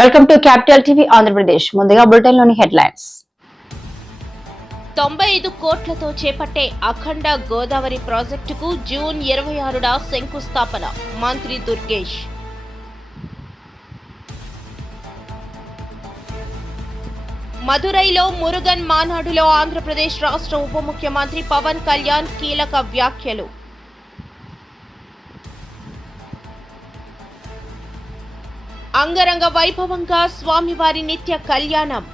Welcome to capital TV Andhra Pradesh. ముందుగా bulletin లోని headlines. 95 కోట్లతో చేపట్టే అఖండ గోదావరి ప్రాజెక్టుకు జూన్ 26న శంకుస్థాపన. మంత్రి దుర్గేష్. మదురైలో మురుగన్ మానాడులో ఆంధ్రప్రదేశ్ రాష్ట్ర ఉప ముఖ్యమంత్రి పవన్ కళ్యాణ్ కీలక వ్యాఖ్యలు. అంగరంగ వైభవంగా స్వామివారి నిత్య కళ్యాణం.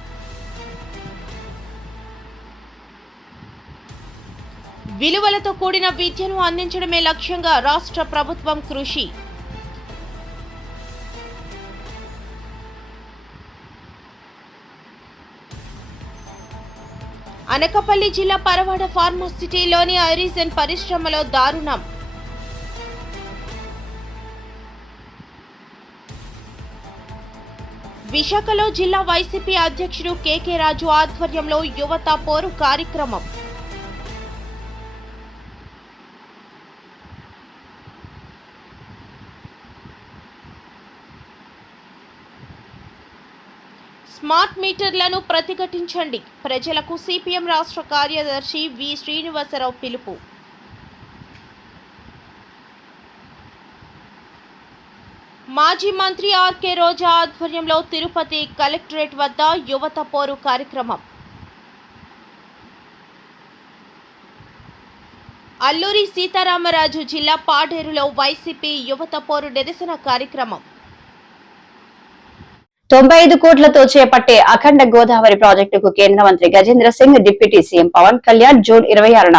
విలువలతో కూడిన విద్యను అందించడమే లక్ష్యంగా రాష్ట్ర ప్రభుత్వం కృషి. అనకాపల్లి జిల్లా పరవాడ ఫార్మాసిటీలోని ఐరిజన్ పరిశ్రమలో దారుణం. విశాఖలో జిల్లా వైసీపీ అధ్యక్షుడు కేకే రాజు ఆధ్వర్యంలో యువత పోరు కార్యక్రమం. స్మార్ట్ మీటర్లను ప్రతిఘటించండి. ప్రజలకు సిపిఎం రాష్ట్ర కార్యదర్శి వి శ్రీనివాసరావు పిలుపు. మాజీ మంత్రి ఆర్కే రోజా ఆధ్వర్యంలో తిరుపతి కలెక్టరేట్ వద్ద యువత పోరు కార్యక్రమం. అల్లూరి సీతారామరాజు జిల్లా పాడేరులో వైసీపీ యువత పోరు నిరసన కార్యక్రమం. 95 కోట్లతో చేపట్టే అఖండ గోదావరి ప్రాజెక్టుకు కేంద్ర మంత్రి Gajendra Singh, deputy CM Pawan Kalyan June 26న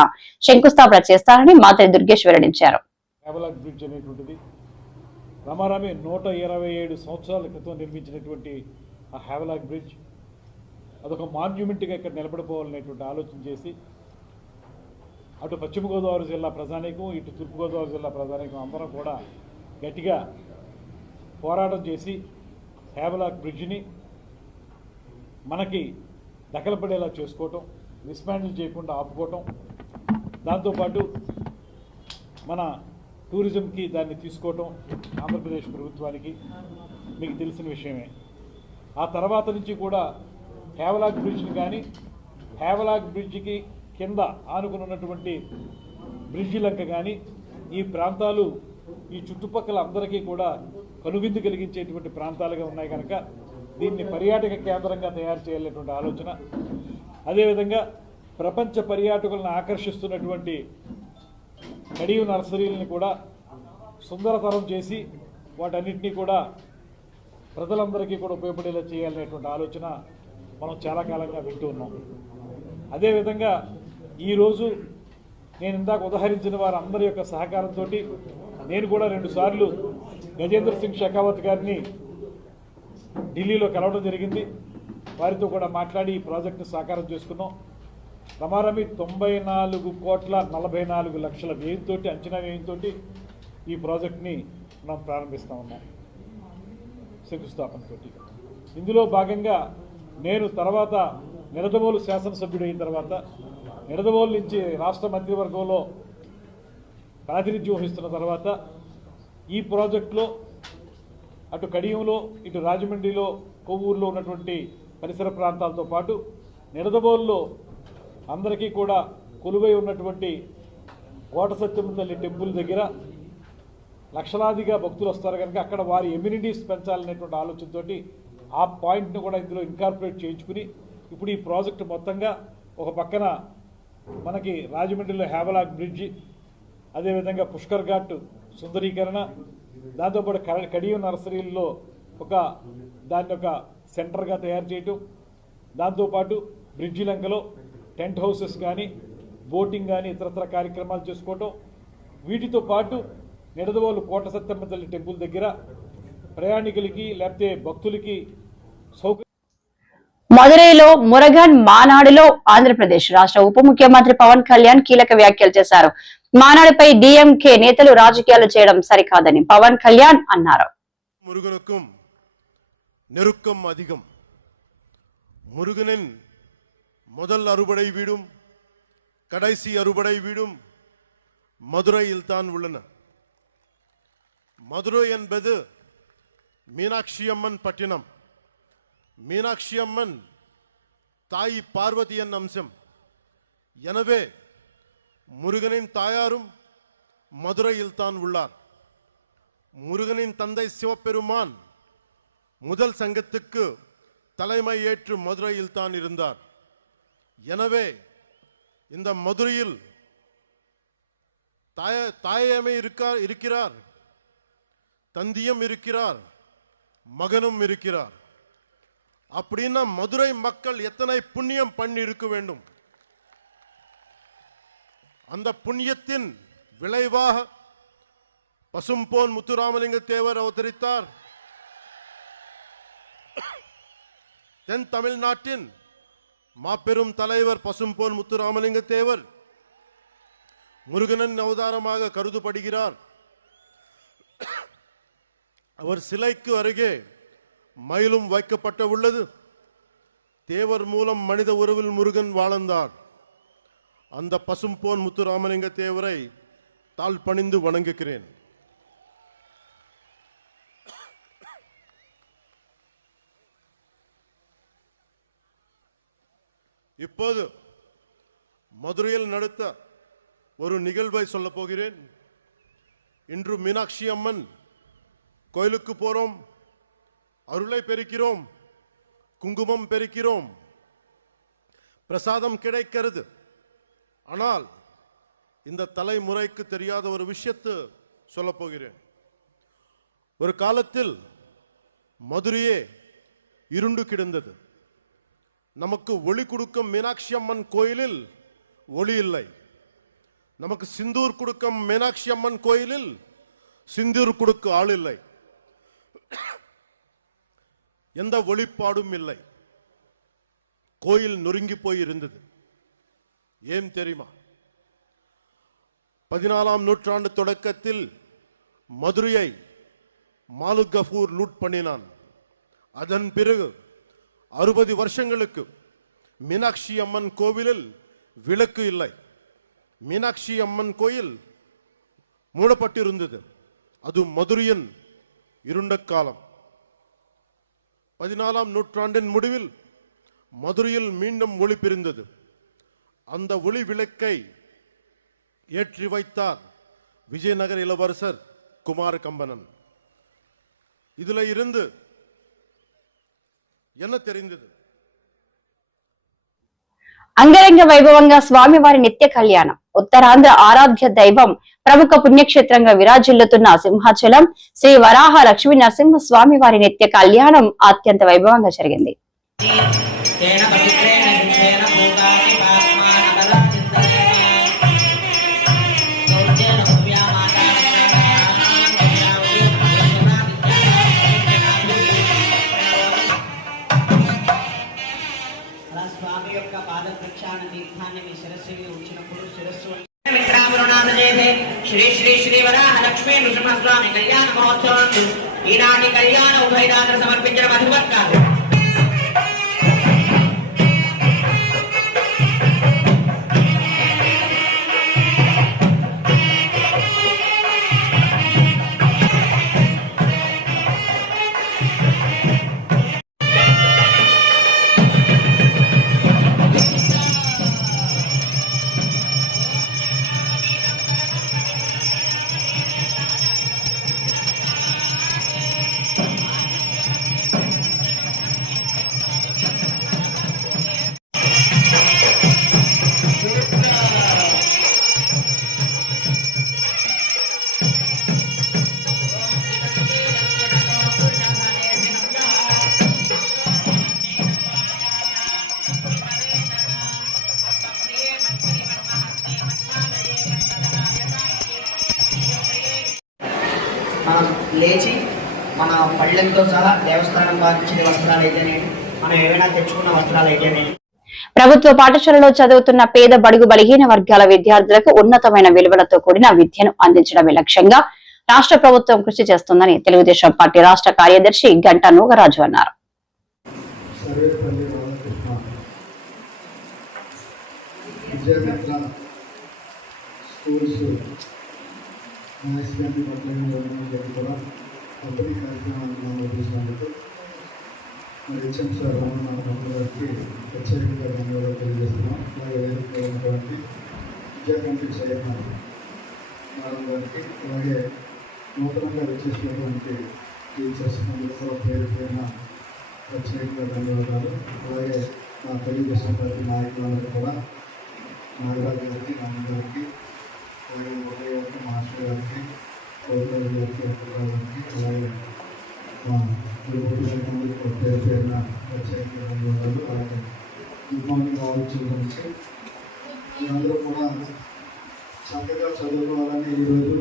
శంకుస్థాపన చేస్తారని మంత్రి దుర్గేష్ వెల్లడించారు. రమారామి 127 సంవత్సరాల క్రితం నిర్మించినటువంటి ఆ హ్యావలాక్ బ్రిడ్జ్ అదొక మాన్యుమెంట్గా ఇక్కడ నిలబడిపోవాలనేటువంటి ఆలోచన చేసి అటు పశ్చిమ గోదావరి జిల్లా ప్రజానీకం, ఇటు తూర్పుగోదావరి జిల్లా ప్రజానీకం అందరం కూడా గట్టిగా పోరాటం చేసి హ్యావలాక్ బ్రిడ్జిని మనకి దఖలపడేలా చేసుకోవటం, డిస్మాండిల్ చేయకుండా ఆపుకోవటం, దాంతోపాటు మన టూరిజంకి దాన్ని తీసుకోవటం ఆంధ్రప్రదేశ్ ప్రభుత్వానికి మీకు తెలిసిన విషయమే. ఆ తర్వాత నుంచి కూడా హ్యావలాక్ బ్రిడ్జ్ని కానీ, హ్యావలాక్ బ్రిడ్జికి కింద ఆనుకున్నటువంటి బ్రిడ్జి లంక కానీ, ఈ ప్రాంతాలు ఈ చుట్టుపక్కల అందరికీ కూడా కనువిందు కలిగించేటువంటి ప్రాంతాలుగా ఉన్నాయి కనుక దీన్ని పర్యాటక కేంద్రంగా తయారు చేయాలనేటువంటి ఆలోచన, అదేవిధంగా ప్రపంచ పర్యాటకులను ఆకర్షిస్తున్నటువంటి కడియం నర్సరీలని కూడా సుందరతరం చేసి వాటన్నింటినీ కూడా ప్రజలందరికీ కూడా ఉపయోగపడేలా చేయాలనేటువంటి ఆలోచన మనం చాలా కాలంగా వింటూ ఉన్నాం. అదేవిధంగా ఈరోజు నేను ఇందాక ఉదహరించిన వారందరి యొక్క సహకారంతో నేను కూడా 2 సార్లు గజేంద్ర సింగ్ షెకావత్ గారిని ఢిల్లీలో కలవడం జరిగింది. వారితో కూడా మాట్లాడి ఈ ప్రాజెక్టును సాకారం చేసుకున్నాం. రమారమి 94,44,00,000 వ్యయంతో, అంచనా వ్యయంతో ఈ ప్రాజెక్ట్ని మనం ప్రారంభిస్తూ ఉన్నాం శంకుస్థాపనతో. ఇందులో భాగంగా నేను తర్వాత నిడదవోలు శాసనసభ్యుడు అయిన తర్వాత నిడదవోలు నుంచి రాష్ట్ర మంత్రివర్గంలో ప్రాతినిధ్యం వహిస్తున్న తర్వాత ఈ ప్రాజెక్టులో అటు కడియంలో, ఇటు రాజమండ్రిలో, కొవ్వూరులో ఉన్నటువంటి పరిసర ప్రాంతాలతో పాటు నిడదవోలులో అందరికీ కూడా కొలువై ఉన్నటువంటి కోట సత్యమ్మ తల్లి టెంపుల్ దగ్గర లక్షలాదిగా భక్తులు వస్తారు కనుక అక్కడ వారి ఎమ్యూనిటీస్ పెంచాలనేటువంటి ఆలోచనతో ఆ పాయింట్ను కూడా ఇందులో ఇన్కార్పొరేట్ చేయించుకుని ఇప్పుడు ఈ ప్రాజెక్టు మొత్తంగా ఒక పక్కన మనకి రాజమండ్రిలో హ్యావలాక్ బ్రిడ్జి, అదేవిధంగా పుష్కర్ ఘాట్ సుందరీకరణ, దాంతోపాటు కడియం నర్సరీల్లో దాన్ని ఒక సెంటర్గా తయారు చేయటం, దాంతోపాటు బ్రిడ్జి లంకలో టెంట్ హౌసెస్ కానీ, బోటింగ్ కానీ, ఇతరత్ర కార్యక్రమాలు చేసుకోవటం, వీటితో పాటు నిడదవోలు కోట సత్యమ్మ తల్లి టెంపుల్ దగ్గర ప్రయాణికులకి లేకపోతే భక్తులకి మదురైలో మురగన్ మానాడులో ఆంధ్రప్రదేశ్ రాష్ట్ర ఉప ముఖ్యమంత్రి పవన్ కళ్యాణ్ కీలక వ్యాఖ్యలు చేశారు. మానాడుపై డిఎంకే నేతలు రాజకీయాలు చేయడం సరికాదని పవన్ కళ్యాణ్ అన్నారు. మురుగనుக்கும் நெருக்கம் அதிகம். முருகனின் முதல் அறுபடை வீடும் கடைசி அறுபடை வீடும் மதுரையில் தான் உள்ளன. மதுரை என்பது மீனாட்சி அம்மன் பட்டினம். மீனாட்சி அம்மன் தாய் பார்வதியின் அம்சம். எனவே முருகனின் தாயாரும் மதுரையில் தான் உள்ளார். முருகனின் தந்தை சிவபெருமான் முதல் சங்கத்துக்கு தலைமை ஏற்று மதுரையில் தான் இருந்தார். எனவே இந்த மதுரையில் தாயமே இருக்கிறார், தந்தியும் இருக்கிறார், மகனும் இருக்கிறார். அப்படின்னா மதுரை மக்கள் எத்தனை புண்ணியம் பண்ணி இருக்க வேண்டும். அந்த புண்ணியத்தின் விளைவாக பசும்பொன் முத்துராமலிங்க தேவர் அவதரித்தார். தென் தமிழ்நாட்டின் மாபெரும் தலைவர் பசும்பொன் முத்துராமலிங்க தேவர் முருகனின் அவதாரமாக கருதப்படுகிறார். அவர் சிலைக்கு அருகே மயிலும் வைக்கப்பட்ட உள்ளது. தேவர் மூலம் மனித உறவில் முருகன் வாழ்ந்தார். அந்த பசும்பொன் முத்துராமலிங்க தேவரை தாழ் பணிந்து வணங்குகிறேன். இப்போது மதுரையில் நடத்த ஒரு நிகழ்வை சொல்ல போகிறேன். இன்று மீனாட்சி அம்மன் கோயிலுக்கு போறோம், அருளை பெருக்கிறோம், குங்குமம் பெருக்கிறோம், பிரசாதம் கிடைக்கிறது. ஆனால் இந்த தலைமுறைக்கு தெரியாத ஒரு விஷயத்தை சொல்ல போகிறேன். ஒரு காலத்தில் மதுரையே இருண்டு கிடந்தது. நமக்கு ஒளி கொடுக்கும் மீனாட்சி அம்மன் கோயிலில் ஒளி இல்லை. நமக்கு சிந்தூர் கொடுக்கும் மீனாட்சி அம்மன் கோயிலில் சிந்தூர் கொடுக்க ஆள் இல்லை. எந்த ஒளிப்பாடும் இல்லை. கோயில் நொறுங்கி போய் இருந்தது. ஏன் தெரியுமா? 14ஆம் நூற்றாண்டு தொடக்கத்தில் மதுரையை மாலிக் கஃபூர் லூட் பண்ணினான். அதன் பிறகு 60 வருஷங்களுக்கு மீனாட்சி அம்மன் கோவிலில் விளக்கு இல்லை. மீனாட்சி அம்மன் கோயில் மூடப்பட்டிருந்தது. அது மதுரையின் இருண்ட காலம். 14ஆம் நூற்றாண்டின் முடிவில் மதுரையில் மீண்டும் ஒளி பிரிந்தது. அந்த ஒளி விளக்கை ஏற்றி வைத்தார் விஜயநகர இளவரசர் குமார கம்பனன். இதுல இருந்து என்ன தெரிந்தது? అంగరంగ వైభవంగా స్వామివారి నిత్య కళ్యాణం. ఉత్తరాంధ్ర ఆరాధ్య దైవం ప్రముఖ పుణ్యక్షేత్రంగా విరాజిల్లుతున్న సింహాచలం శ్రీ వరాహ లక్ష్మీ నరసింహ స్వామివారి నిత్య కళ్యాణం అత్యంత వైభవంగా జరిగింది. శ్రీ శ్రీ శ్రీ వరాహ లక్ష్మీ నృసింహస్వామి కళ్యాణ మహోత్సవం ఈనాటి కళ్యాణ ఉభయదాతలు సమర్పించిన మధువర్గాలు. మనం లేచి మన పళ్ళెంతో సహా దేవస్థానం వారించిన వస్త్రాలు అయితేనేమి, మనం ఏమైనా తెచ్చుకున్న వస్త్రాలు అయితేనేమి, ప్రభుత్వ పాఠశాలలో చదువుతున్న పేద బడుగు బలహీన వర్గాల విద్యార్థులకు ఉన్నతమైన విలువలతో కూడిన విద్యను అందించడమే లక్ష్యంగా రాష్ట్ర ప్రభుత్వం కృషి చేస్తుందని తెలుగుదేశం పార్టీ రాష్ట్ర కార్యదర్శి గంటా నూగరాజు అన్నారు. మరి హెచ్ఎం సార్ రమణ గారికి ప్రత్యేకంగా ధన్యవాదాలు తెలియజేస్తున్నాం. అలాగే వేదికగా ఉన్నటువంటి విద్యా కమిటీ చైర్మన్ మేడం గారికి, అలాగే నూతనంగా వచ్చేసినటువంటి టీచర్స్ అందరూ కూడా పేరు పేరున ప్రత్యేకంగా ధన్యవాదాలు. అలాగే మా తెలుగుదేశం పార్టీ నాయకులందరూ కూడా నాగరాజు గారికి, నాన్న గారికి, అలాగే మురళి గారికి, మాస్టర్ గారికి, గౌతరాజు గారికి, అప్పలరావు గారికి, అలాగే మా గురుమూర్తి గారికి అందరికీ పేరు పేరున ప్రత్యేకంగా ధన్యవాదాలు. అలాగే గుడ్ మార్నింగ్ ఆల్ చిల్డ్రన్స్కి. అందరూ కూడా చక్కగా చదువుకోవాలని ఈరోజు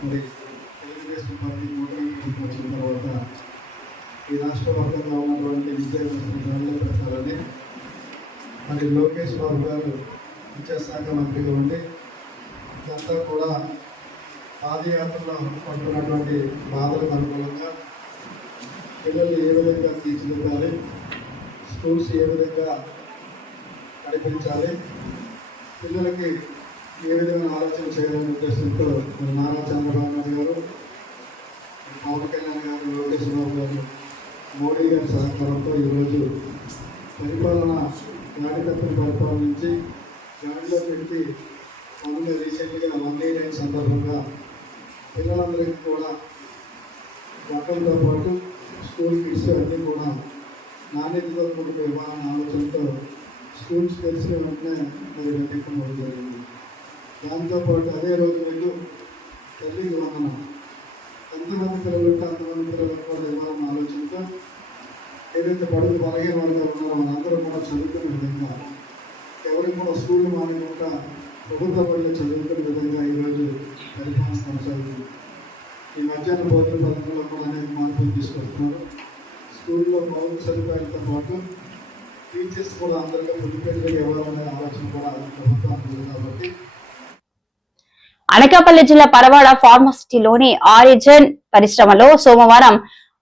మరి తెలుగుదేశం పార్టీ నూతన వచ్చిన తర్వాత ఈ రాష్ట్ర వ్యాప్తంగా ఉన్నటువంటి విద్యా వ్యవస్థను పెట్టాలని మరి లోకేష్ బాబు గారు విద్యాశాఖ మంత్రిగా ఉండి ఇదంతా కూడా పాదయాత్రలో పడుతున్నటువంటి బాధలకు అనుకూలంగా పిల్లల్ని ఏ విధంగా తీర్చిదిద్దాలి, స్కూల్స్ ఏ విధంగా నడిపించాలి, పిల్లలకి ఏ విధమైన ఆలోచన చేయాలనే ఉద్దేశంతో నారా చంద్రబాబు నాయుడు గారు, పవన్ కళ్యాణ్ గారు, లోకేష్ బాబు గారు, మోడీ గారి సహకారంతో ఈరోజు పరిపాలన నాయకత్వం పరిపాలన నుంచి గాడిలో పెట్టి మొన్న రీసెంట్గా 189 సందర్భంగా పిల్లలందరికీ కూడా బట్టలతో పాటు స్కూల్ కిట్స్ అన్నీ కూడా నాణ్యతతో కూడిన ఇవ్వాలనే ఆలోచనతో స్కూల్స్ తెలిసిన వెంటనే మరి పెట్టించడం జరిగింది. దాంతోపాటు అదే రోజు వెళ్ళి తల్లికి వందనం, ఎంతమంది పిల్లలు ఉంటే అంతమంది పిల్లలకు కూడా ఇవ్వాలన్న ఆలోచనతో ఏదైతే బడుగు బలహీన వర్గాలు ఉన్నారో మనందరూ కూడా చదువుకునే విధంగా, ఎవరికి కూడా స్కూల్ మానకుండా ప్రభుత్వ బడులు చదువుకునే విధంగా ఈరోజు పరిపాలన కొనసాగుతుంది. ఈ మధ్యాహ్న భోజన పథకంలో కూడా అనేక మార్పులు తీసుకొస్తున్నారు. స్కూల్లో మౌలిక సదుపాయాలతో పాటు టీచర్స్ కూడా అందరికీ ఫుడ్ ఇవ్వాలనే ఆలోచన కూడా ప్రభుత్వానికి ఉంది. కాబట్టి అనకాపల్లి జిల్లా పరవాడ ఫార్మసిటీలోని ఆరిజిన్ పరిశ్రమలో సోమవారం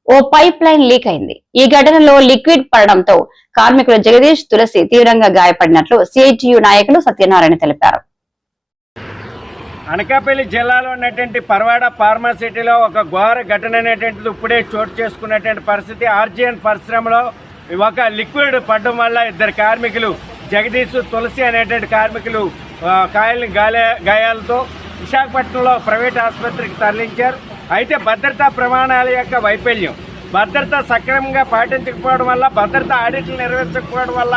ఓ పైప్ లైన్ లీక్ అయింది. ఈ ఘటనలో లిక్విడ్ పడడంతో కార్మికులు జగదీష్, తులసి తీవ్రంగా గాయపడినట్లు సిఐటియు నాయకులు సత్యనారాయణ తెలిపారు. అనకాపల్లి జిల్లాలో ఉన్నటువంటి పరవాడ ఫార్మాసిటీలో ఒక ఘోర ఘటన అనేటువంటిది ఇప్పుడే చోటు చేసుకున్నటువంటి పరిస్థితి. ఆర్జిఎన్ పరిశ్రమలో ఒక లిక్విడ్ పడడం వల్ల ఇద్దరు కార్మికులు జగదీష్, తులసి అనేటువంటి కార్మికులు గాయాలతో విశాఖపట్నంలో ప్రైవేట్ ఆసుపత్రికి తరలించారు. అయితే భద్రతా ప్రమాణాల యొక్క వైఫల్యం, భద్రత సక్రమంగా పాటించకపోవడం వల్ల, భద్రతా ఆడిట్లు నిర్వహించకపోవడం వల్ల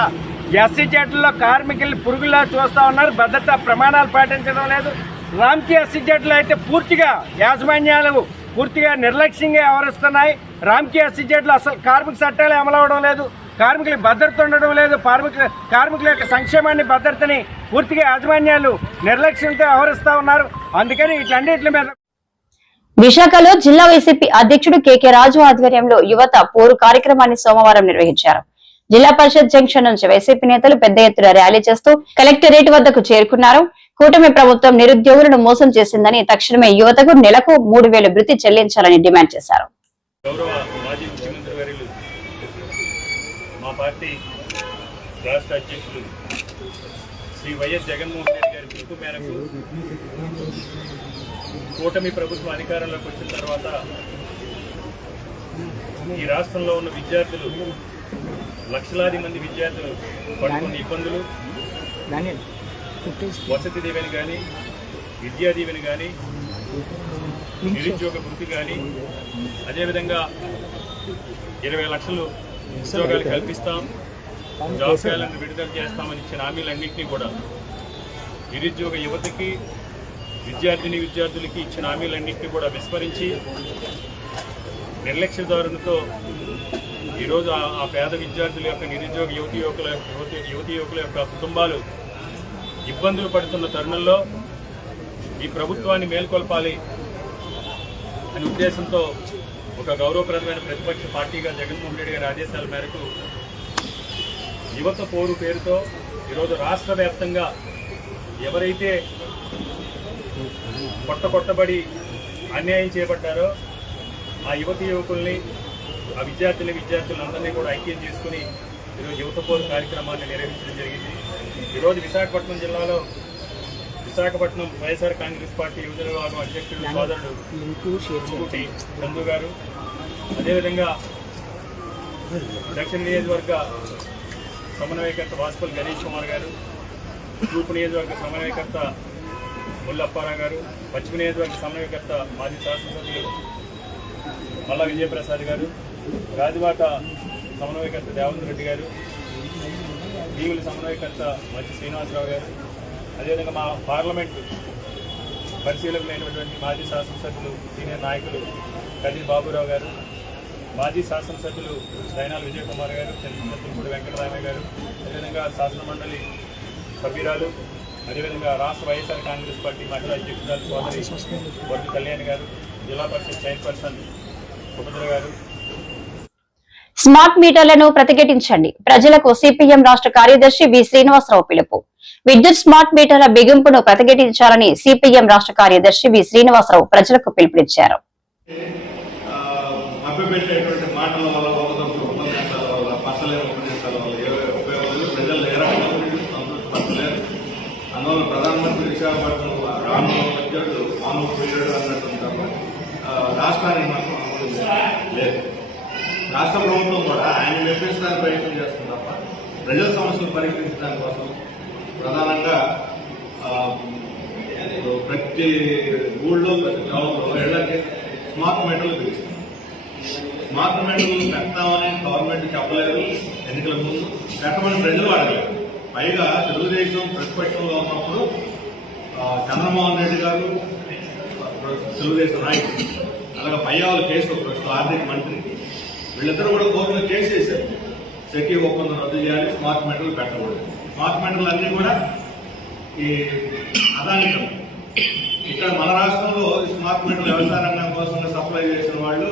ఎస్సీజెడ్లలో కార్మికులు పురుగులా చూస్తూ ఉన్నారు. భద్రతా ప్రమాణాలు పాటించడం లేదు. రామ్కీ ఎస్సీజెడ్లు అయితే పూర్తిగా యాజమాన్యాలు పూర్తిగా నిర్లక్ష్యంగా వ్యవహరిస్తున్నాయి. రామ్కీ ఎస్సీజెడ్లు అసలు కార్మిక చట్టాలు అమలవడం లేదు, కార్మికులకు భద్రత ఉండడం లేదు, కార్మికుల యొక్క సంక్షేమాన్ని, భద్రతని పూర్తిగా యాజమాన్యాలు నిర్లక్ష్యంతో వ్యవహరిస్తూ ఉన్నారు. అందుకని ఇట్లన్నింటి మీద విశాఖలో జిల్లా వైసీపీ అధ్యక్షుడు కేకే రాజు ఆధ్వర్యంలో యువత పోరు కార్యక్రమాన్ని సోమవారం నిర్వహించారు. జిల్లా పరిషత్ జంక్షన్ నుంచి వైసీపీ నేతలు పెద్ద ఎత్తున ర్యాలీ చేస్తూ కలెక్టరేట్ వద్దకు చేరుకున్నారు. కూటమి ప్రభుత్వం నిరుద్యోగులను మోసం చేసిందని, తక్షణమే యువతకు నెలకు 3,000 భృతి చెల్లించాలని డిమాండ్ చేశారు. గౌరవ మాజీ ముఖ్యమంత్రి వర్యులు మా పార్టీ రాష్ట్ర అధ్యక్షులు శ్రీ వైఎస్ జగన్మోహన్ రెడ్డి గారి పిలుపు మేరకు కూటమి ప్రభుత్వం అధికారంలోకి వచ్చిన తర్వాత ఈ రాష్ట్రంలో ఉన్న విద్యార్థులు, లక్షలాది మంది విద్యార్థులు పడుతున్న ఇబ్బందులు, వసతి దీవెన కానీ, విద్యా దీవెన కానీ, నిరుద్యోగ వృత్తి కానీ, అదేవిధంగా 20 లక్షలు ఉద్యోగాలు కల్పిస్తాం, జాబ్ క్యాలెండర్ విడుదల చేస్తామని ఇచ్చిన హామీలన్నింటినీ కూడా నిరుద్యోగ యువతకి, విద్యార్థులకి ఇచ్చిన హామీలన్నింటినీ కూడా విస్మరించి నిర్లక్ష్య ధోరణితో ఈరోజు ఆ పేద విద్యార్థుల యొక్క, నిరుద్యోగ యువతి యువకుల యొక్క కుటుంబాలు ఇబ్బందులు పడుతున్న తరుణంలో ఈ ప్రభుత్వాన్ని మేల్కొల్పాలి అనే ఉద్దేశంతో ఒక గౌరవప్రదమైన ప్రతిపక్ష పార్టీగా జగన్మోహన్ రెడ్డి గారి ఆదేశాల మేరకు యువత పోరు పేరుతో ఈరోజు రాష్ట్ర వ్యాప్తంగా ఎవరైతే కొట్టబడి అన్యాయం చేపట్టారో ఆ యువతి యువకుల్ని, ఆ విద్యార్థులందరినీ కూడా ఐక్యం చేసుకుని ఈరోజు యువత పోరు కార్యక్రమాన్ని నిర్వహించడం జరిగింది. ఈరోజు విశాఖపట్నం జిల్లాలో విశాఖపట్నం వైఎస్ఆర్ కాంగ్రెస్ పార్టీ యువజన విభాగం అధ్యక్షుడు సోదరుడు చందు గారు, అదేవిధంగా దక్షిణ నియోజకవర్గ సమన్వయకర్త వాసుపల్లి గణేష్ కుమార్ గారు, తూర్పు నియోజకవర్గ సమన్వయకర్త ముల్లప్పారావు గారు, పశ్చిమ నియోజకవర్గ సమన్వయకర్త మాజీ శాసనసభ్యులు మల్లా విజయప్రసాద్ గారు, రాజబాట సమన్వయకర్త దేవేంద్ర రెడ్డి గారు, భీముల సమన్వయకర్త మధ్య శ్రీనివాసరావు గారు, అదేవిధంగా మా పార్లమెంటు పరిశీలకులైనటువంటి మాజీ శాసనసభ్యులు సీనియర్ నాయకులు కదిరి బాబురావు గారు, మాజీ శాసనసభ్యులు దైనాల విజయ్ కుమార్ గారు, చంద్రపూడి వెంకటరామయ్య గారు, అదేవిధంగా శాసనమండలి సభ్యురాలు, అదేవిధంగా రాష్ట్ర వైఎస్ఆర్ కాంగ్రెస్ పార్టీ మహిళా అధ్యక్షురాలు సోదరి బొడ్డు కళ్యాణ్ గారు, జిల్లా పరిషత్ చైర్పర్సన్ సుభద్ర గారు. స్మార్ట్ మీటర్లను ప్రతిఘటించండి, ప్రజలకు సిపిఎం రాష్ట్ర కార్యదర్శి బి శ్రీనివాసరావు పిలుపు. విద్యుత్ స్మార్ట్ మీటర్ల బిగింపును ప్రతిఘటించాలని సిపిఎం రాష్ట్ర కార్యదర్శి బి శ్రీనివాసరావు ప్రజలకు పిలుపునిచ్చారు. మభ్యపెట్టేటువంటి మాటల వల్ల ఉపన్యాసాల వల్ల పసలేని ఉపన్యాసాల వల్ల ఉపయోగాలు ప్రజలు ఏ రకంగా సంతృప్తిపరచలేరు. అందువల్ల ప్రధానమంత్రి విశాఖపట్నం రాను వచ్చాడు మామూలు పోయాడు అన్నట్టు తప్ప రాష్ట్రానికి మాత్రం లేదు. రాష్ట్ర ప్రభుత్వం కూడా ఆయన మెప్పించడానికి ప్రయత్నం చేస్తుంది తప్ప ప్రజల సమస్యలు పరిష్కరించడానికి కోసం ప్రధానంగా ప్రతి ఊళ్ళో ప్రతి టౌన్లో ఇళ్ళకి స్మార్ట్ మీటర్లు పిలుస్తుంది. స్మార్ట్ మీటర్లు పెట్టామని గవర్నమెంట్ చెప్పలేదు, ఎన్నికల ముందు పెట్టమని ప్రజలు అడగలేదు. పైగా తెలుగుదేశం ప్రతిపక్షంలో ఉన్నప్పుడు చంద్రమోహన్ రెడ్డి గారు తెలుగుదేశం నాయకుడు, అలాగే పయ్యావులు కేసు ప్రస్తుతం ఆర్థిక మంత్రి, వీళ్ళిద్దరూ కూడా కోర్టులో కేసు చేశారు. సెకీ ఒప్పందం రద్దు చేయాలి, స్మార్ట్ మీటర్లు పెట్టకూడదు. స్మార్ట్ మీటర్లు అన్నీ కూడా ఈ అదాని కంపెనీ. ఇక్కడ మన రాష్ట్రంలో స్మార్ట్ మీటర్లు వ్యవసాయ రంగం కోసం సప్లై చేసిన వాళ్ళు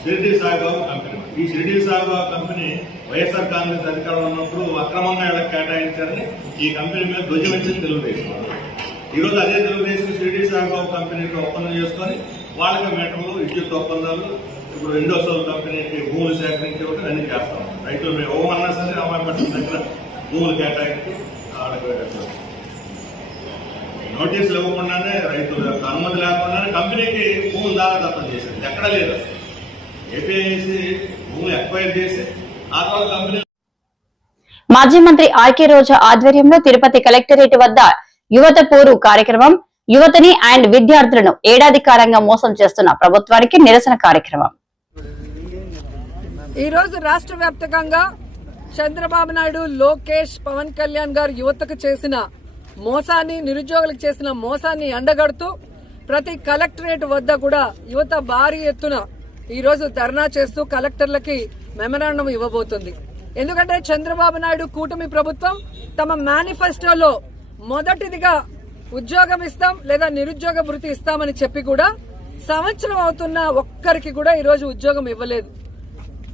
షిరిడి సాయిబాబా కంపెనీ. ఈ షిరిడి సాయిబాబా కంపెనీ వైఎస్ఆర్ కాంగ్రెస్ అధికారంలో ఉన్నప్పుడు అక్రమంగా ఇలా కేటాయించారని ఈ కంపెనీ మీద ధ్వజమించింది తెలుగుదేశం. ఈరోజు అదే తెలుగుదేశం షిరిడి సాయిబాబా కంపెనీకి ఒప్పందం చేసుకొని వాళ్ళకి మీటర్లు, విద్యుత్ ఒప్పందాలు, ఇప్పుడు ఇండోసోల్ కంపెనీకి భూములు సేకరించేవాళ్ళు అన్ని చేస్తాం. రైతులు మేము ఓమన్నా సరే అమ్మాయిపట్నం దగ్గర భూములు కేటాయించి వాళ్ళకి నోటీసులు ఇవ్వకుండానే రైతుల యొక్క అనుమతి లేకుండానే కంపెనీకి భూములు దాదాపు చేశారు. ఎక్కడ లేదు. ఏపీఐసి భూములు ఎక్వైర్ చేసి ఆ తర్వాత కంపెనీ. మాజీ మంత్రి ఆర్కే రోజా ఆధ్వర్యంలో తిరుపతి కలెక్టరేట్ వద్ద యువత పోరు కార్యక్రమం. యువతని అండ్ విద్యార్థులను ఏడాది కాలంగా మోసం చేస్తున్న ప్రభుత్వానికి నిరసన కార్యక్రమం. ఈ రోజు రాష్ట్ర వ్యాప్తంగా చంద్రబాబు నాయుడు, లోకేష్, పవన్ కళ్యాణ్ గారు యువతకు చేసిన మోసాన్ని, నిరుద్యోగులకు చేసిన మోసాన్ని ఎండగడుతూ ప్రతి కలెక్టరేట్ వద్ద కూడా యువత భారీ ఎత్తున ఈ రోజు ధర్నా చేస్తూ కలెక్టర్లకి మెమరాండం ఇవ్వబోతుంది. ఎందుకంటే చంద్రబాబు నాయుడు కూటమి ప్రభుత్వం తమ మేనిఫెస్టోలో మొదటిదిగా ఉద్యోగం ఇస్తాం లేదా నిరుద్యోగ భృతి ఇస్తామని చెప్పి కూడా సంవత్సరం అవుతున్న ఒక్కరికి కూడా ఈ రోజు ఉద్యోగం ఇవ్వలేదు.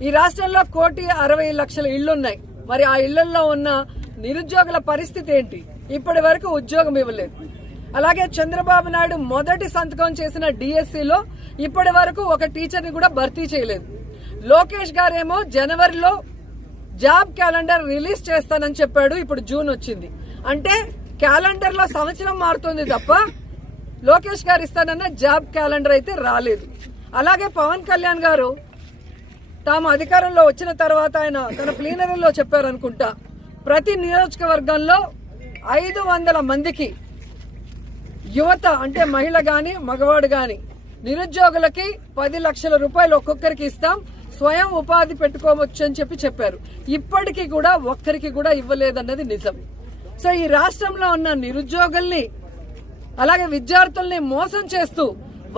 ఈ రాష్ట్రంలో 1,60,00,000 ఇళ్లున్నాయి. మరి ఆ ఇళ్లలో ఉన్న నిరుద్యోగుల పరిస్థితి ఏంటి? ఇప్పటి వరకు ఉద్యోగం ఇవ్వలేదు. అలాగే చంద్రబాబు నాయుడు మొదటి సంతకం చేసిన డిఎస్సిలో ఇప్పటి వరకు ఒక టీచర్ని కూడా భర్తీ చేయలేదు. లోకేష్ గారేమో జనవరిలో జాబ్ క్యాలెండర్ రిలీజ్ చేస్తానని చెప్పాడు. ఇప్పుడు జూన్ వచ్చింది. అంటే క్యాలెండర్ లో సంవత్సరం మారుతుంది తప్ప లోకేష్ గారు ఇస్తానన్న జాబ్ క్యాలెండర్ అయితే రాలేదు. అలాగే పవన్ కళ్యాణ్ గారు తాము అధికారంలో వచ్చిన తర్వాత ఆయన తన ప్లీనరీలో చెప్పారనుకుంటా, ప్రతి నియోజకవర్గంలో 500 మందికి యువత అంటే మహిళ గాని మగవాడు గాని నిరుద్యోగులకి 10 లక్షల రూపాయలు ఒక్కొక్కరికి ఇస్తాం, స్వయం ఉపాధి పెట్టుకోవచ్చు అని చెప్పారు. ఇప్పటికీ కూడా ఒక్కరికి కూడా ఇవ్వలేదన్నది నిజం. సో ఈ రాష్ట్రంలో ఉన్న నిరుద్యోగుల్ని అలాగే విద్యార్థుల్ని మోసం చేస్తూ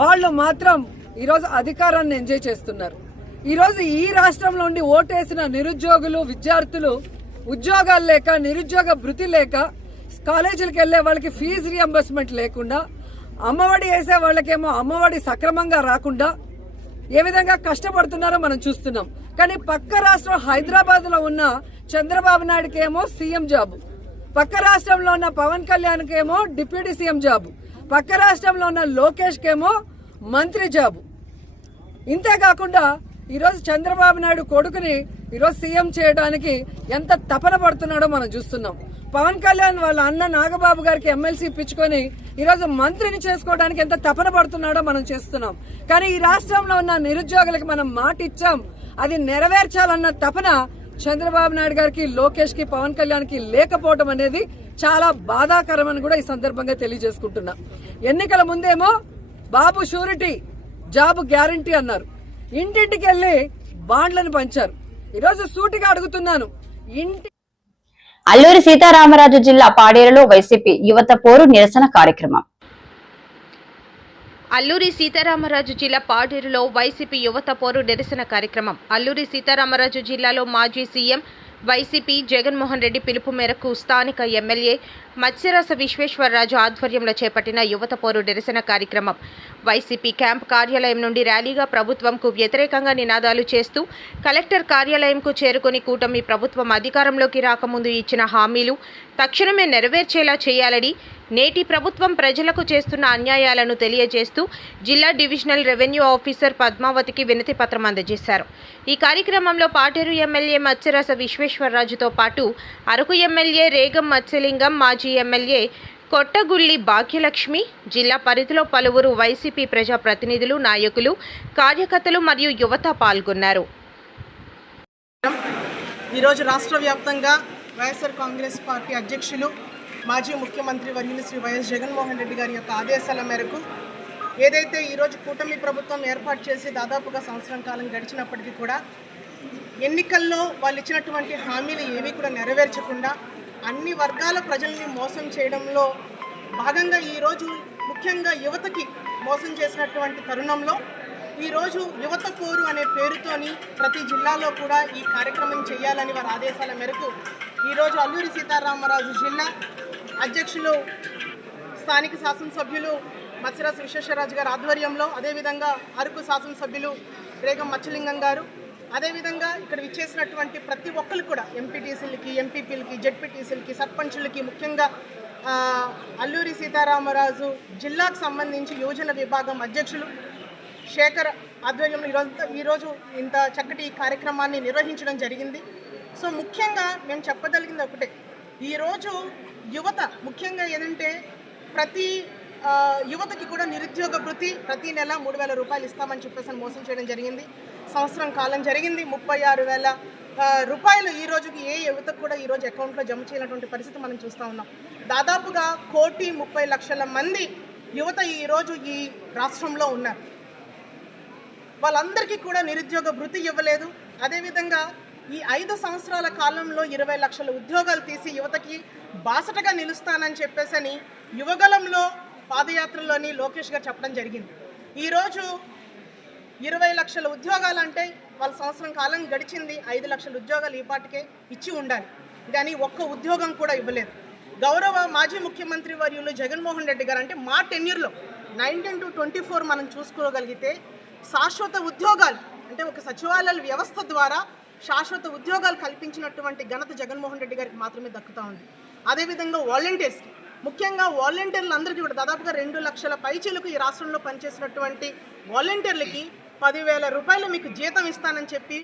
వాళ్ళు మాత్రం ఈరోజు అధికారాన్ని ఎంజాయ్ చేస్తున్నారు. ఈరోజు ఈ రాష్ట్రంలో ఉండి ఓటేసిన నిరుద్యోగులు, విద్యార్థులు ఉద్యోగాలు లేక, నిరుద్యోగ భృతి లేక, కాలేజీలకు వెళ్లే వాళ్ళకి ఫీజు రియంబర్స్మెంట్ లేకుండా, అమ్మఒడి వేసే వాళ్ళకేమో అమ్మఒడి సక్రమంగా రాకుండా ఏ విధంగా కష్టపడుతున్నారో మనం చూస్తున్నాం. కానీ పక్క రాష్ట్రం హైదరాబాద్ లో ఉన్న చంద్రబాబు నాయుడుకేమో సీఎం జాబు, పక్క రాష్ట్రంలో ఉన్న పవన్ కళ్యాణ్ కేమో డిప్యూటీ సీఎం జాబు, పక్క రాష్ట్రంలో ఉన్న లోకేష్ కేమో మంత్రి జాబు. ఇంతేకాకుండా ఈరోజు చంద్రబాబు నాయుడు కొడుకుని ఈరోజు సీఎం చేయడానికి ఎంత తపన పడుతున్నాడో మనం చూస్తున్నాం. పవన్ కళ్యాణ్ వాళ్ళ అన్న నాగబాబు గారికి ఎమ్మెల్సీ ఇప్పించుకొని ఈరోజు మంత్రిని చేసుకోవడానికి ఎంత తపన పడుతున్నాడో మనం చేస్తున్నాం. కానీ ఈ రాష్ట్రంలో ఉన్న నిరుద్యోగులకు మనం మాట ఇచ్చాం, అది నెరవేర్చాలన్న తపన చంద్రబాబు నాయుడు గారికి, లోకేష్ కి, పవన్ కళ్యాణ్ కి లేకపోవడం అనేది చాలా బాధాకరమని కూడా ఈ సందర్భంగా తెలియజేసుకుంటున్నా. ఎన్నికల ముందేమో బాబు షూరిటీ, జాబ్ గ్యారంటీ అన్నారు. ఇంటింటికి వెళ్లి బాండ్లను పంచారు. ఈరోజు సూటిగా అడుగుతున్నాను, అల్లూరి సీతారామరాజు జిల్లా పాడేరులో వైసీపీ యువత పోరు నిరసన కార్యక్రమం. అల్లూరి సీతారామరాజు జిల్లా పాడేరులో వైసీపీ యువత పోరు నిరసన కార్యక్రమం. అల్లూరి సీతారామరాజు జిల్లాలో మాజీ సీఎం వైసీపీ జగన్మోహన్ రెడ్డి పిలుపు మేరకు స్థానిక ఎమ్మెల్యే మత్స్యరాస విశ్వేశ్వరరాజు ఆధ్వర్యంలో చేపట్టిన యువత పోరు నిరసన కార్యక్రమం. వైసీపీ క్యాంప్ కార్యాలయం నుండి ర్యాలీగా ప్రభుత్వంకు వ్యతిరేకంగా నినాదాలు చేస్తూ కలెక్టర్ కార్యాలయంకు చేరుకుని కూటమి ప్రభుత్వం అధికారంలోకి రాకముందు ఇచ్చిన హామీలు తక్షణమే నెరవేర్చేలా చేయాలని, నేటి ప్రభుత్వం ప్రజలకు చేస్తున్న అన్యాయాలను తెలియజేస్తూ జిల్లా డివిజనల్ రెవెన్యూ ఆఫీసర్ పద్మావతికి వినతి పత్రం అందజేశారు. ఈ కార్యక్రమంలో పాటేరు ఎమ్మెల్యే మత్స్యరాస విశ్వేశ్వరరాజుతో పాటు అరకు ఎమ్మెల్యే రేగం మత్స్యలింగం, మాజీ ఎమ్మెల్యే కొట్టగుళ్లి భాగ్యలక్ష్మి, జిల్లా పరిధిలో పలువురు వైసీపీ ప్రజాప్రతినిధులు, నాయకులు, కార్యకర్తలు మరియు యువత పాల్గొన్నారు. ఈరోజు రాష్ట్ర వ్యాప్తంగా వైఎస్ఆర్ కాంగ్రెస్ పార్టీ అధ్యక్షులు, మాజీ ముఖ్యమంత్రి వర్యులు శ్రీ వైఎస్ జగన్మోహన్ రెడ్డి గారి యొక్క ఆదేశాల మేరకు ఏదైతే ఈరోజు కూటమి ప్రభుత్వం ఏర్పాటు చేసి దాదాపుగా సంవత్సరం కాలం గడిచినప్పటికీ కూడా ఎన్నికల్లో వాళ్ళు ఇచ్చినటువంటి హామీలు ఏవి కూడా నెరవేర్చకుండా అన్ని వర్గాల ప్రజల్ని మోసం చేయడంలో భాగంగా ఈరోజు ముఖ్యంగా యువతకి మోసం చేసినటువంటి తరుణంలో ఈరోజు యువత పోరు అనే పేరుతోని ప్రతి జిల్లాలో కూడా ఈ కార్యక్రమం చేయాలని వారి ఆదేశాల మేరకు ఈరోజు అల్లూరి సీతారామరాజు జిల్లా అధ్యక్షులు, స్థానిక శాసనసభ్యులు మత్స్యరాజు విశ్వేశ్వరరాజు గారి ఆధ్వర్యంలో, అదేవిధంగా అరకు శాసనసభ్యులు రేగం మత్స్యలింగం గారు, అదేవిధంగా ఇక్కడ విచ్చేసినటువంటి ప్రతి ఒక్కరు కూడా ఎంపీటీసీలకి, ఎంపీపీలకి, జెడ్పీటీసీలకి, సర్పంచులకి, ముఖ్యంగా అల్లూరి సీతారామరాజు జిల్లాకు సంబంధించి యువజన విభాగం అధ్యక్షులు శేఖర్ ఆధ్వర్యంలో ఈరోజు ఇంత చక్కటి కార్యక్రమాన్ని నిర్వహించడం జరిగింది. సో ముఖ్యంగా మేము చెప్పగలిగింది ఒకటే, ఈరోజు యువత ముఖ్యంగా ఏంటంటే ప్రతి యువతకి కూడా నిరుద్యోగ భృతి ప్రతి నెల 3,000 రూపాయలు ఇస్తామని చెప్పేసి మోసం చేయడం జరిగింది. సంవత్సరం కాలం జరిగింది. 36,000 రూపాయలు ఈ రోజుకి ఏ యువతకు కూడా ఈరోజు అకౌంట్లో జమ చేయనటువంటి పరిస్థితి మనం చూస్తూ ఉన్నాం. దాదాపుగా 1,30,00,000 మంది యువత ఈరోజు ఈ రాష్ట్రంలో ఉన్నారు. వాళ్ళందరికీ కూడా నిరుద్యోగ భృతి ఇవ్వలేదు. అదేవిధంగా ఈ 5 సంవత్సరాల కాలంలో 20 లక్షల ఉద్యోగాలు తీసి యువతకి బాసటగా నిలుస్తానని చెప్పేసి యువగలంలో పాదయాత్రలోని లోకేష్ గారు చెప్పడం జరిగింది. ఈరోజు 20 లక్షల ఉద్యోగాలు అంటే వాళ్ళ సంవత్సరం కాలం గడిచింది. 5 లక్షల ఉద్యోగాలు ఈ పాటికే ఇచ్చి ఉండాలి, కానీ ఒక్క ఉద్యోగం కూడా ఇవ్వలేదు. గౌరవ మాజీ ముఖ్యమంత్రి వర్యులు జగన్మోహన్ రెడ్డి గారు అంటే మా టెన్యూర్లో 19 to 24 మనం చూసుకోగలిగితే శాశ్వత ఉద్యోగాలు అంటే ఒక సచివాలయాల వ్యవస్థ ద్వారా శాశ్వత ఉద్యోగాలు కల్పించినటువంటి ఘనత జగన్మోహన్ రెడ్డి గారికి మాత్రమే దక్కుతూ ఉంది. అదేవిధంగా వాలంటీర్స్కి, ముఖ్యంగా వాలంటీర్లందరికీ కూడా దాదాపుగా 2 లక్షల పైచీలకు ఈ రాష్ట్రంలో పనిచేసినటువంటి వాలంటీర్లకి 10,000 రూపాయలు మీకు జీతం ఇస్తానని చెప్పి